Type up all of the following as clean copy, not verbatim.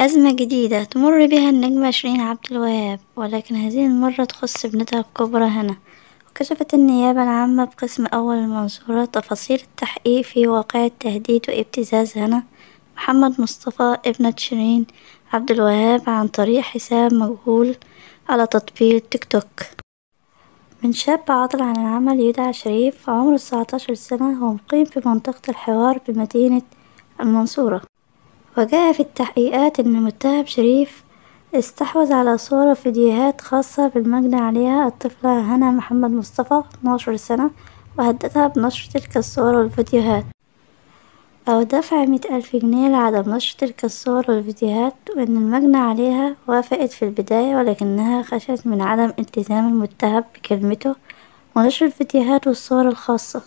أزمة جديدة تمر بها النجمة شيرين عبد الوهاب، ولكن هذه المرة تخص ابنتها الكبرى هنا. وكشفت النيابة العامة بقسم أول المنصورة تفاصيل التحقيق في واقعة تهديد وابتزاز هنا محمد مصطفى ابنة شيرين عبد الوهاب عن طريق حساب مجهول على تطبيق تيك توك من شاب عاطل عن العمل يدعى شريف، عمره 19 سنة، ومقيم في منطقة الحوار بمدينة المنصورة. وجاء في التحقيقات إن المتهم شريف استحوذ على صور وفيديوهات خاصة بالمجني عليها الطفلة هنا محمد مصطفى 12 سنة، وهددها بنشر تلك الصور والفيديوهات أو دفع 100,000 جنيه لعدم نشر تلك الصور والفيديوهات، وإن المجني عليها وافقت في البداية، ولكنها خشيت من عدم التزام المتهم بكلمته ونشر الفيديوهات والصور الخاصة.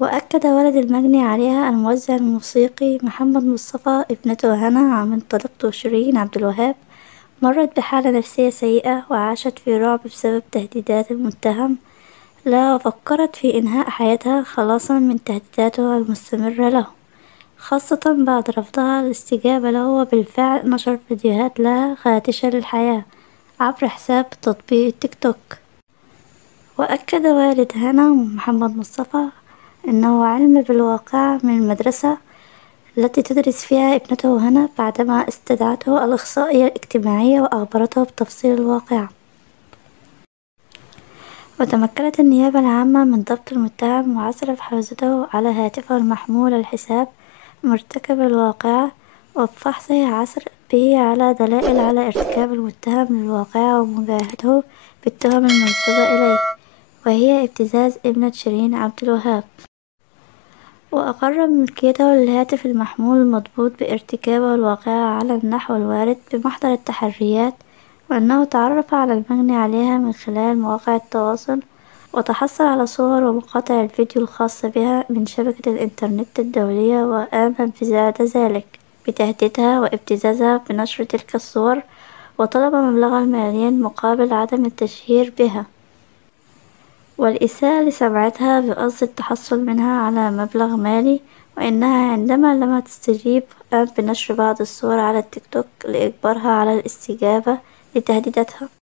وأكد والد المجني عليها الموزع الموسيقي محمد مصطفى ابنته هنا من طليقته شيرين عبد الوهاب مرت بحالة نفسية سيئة وعاشت في رعب بسبب تهديدات المتهم لها، وفكرت في إنهاء حياتها خلاصا من تهديداته المستمرة له، خاصة بعد رفضها الاستجابة له، وبالفعل نشر فيديوهات لها خادشة للحياة عبر حساب تطبيق تيك توك. وأكد والد هنا محمد مصطفى أنه علم بالواقع من المدرسة التي تدرس فيها ابنته هنا بعدما استدعته الأخصائية الاجتماعية وأخبرته بتفصيل الواقعة. وتمكنت النيابة العامة من ضبط المتهم وعثرت حوزته على هاتفه المحمول الحساب مرتكب الواقعة، وبفحصه عثر به على دلائل على ارتكاب المتهم للواقعة ومجاهدته بالتهم المنسوبة إليه، وهي ابتزاز ابنة شيرين عبد الوهاب. وأقر ملكيته للهاتف المحمول المضبوط بارتكابه الواقعة على النحو الوارد بمحضر التحريات، وأنه تعرف على المجني عليها من خلال مواقع التواصل، وتحصل على صور ومقاطع الفيديو الخاصة بها من شبكة الإنترنت الدولية، وقام بزيادة ذلك بتهديدها وابتزازها بنشر تلك الصور، وطلب مبلغا ماليا مقابل عدم التشهير بها والإساءة لسمعتها بقصد التحصل منها على مبلغ مالي. وإنها عندما لم تستجيب قام بنشر بعض الصور على التيك توك لإجبارها على الاستجابة لتهديداتها.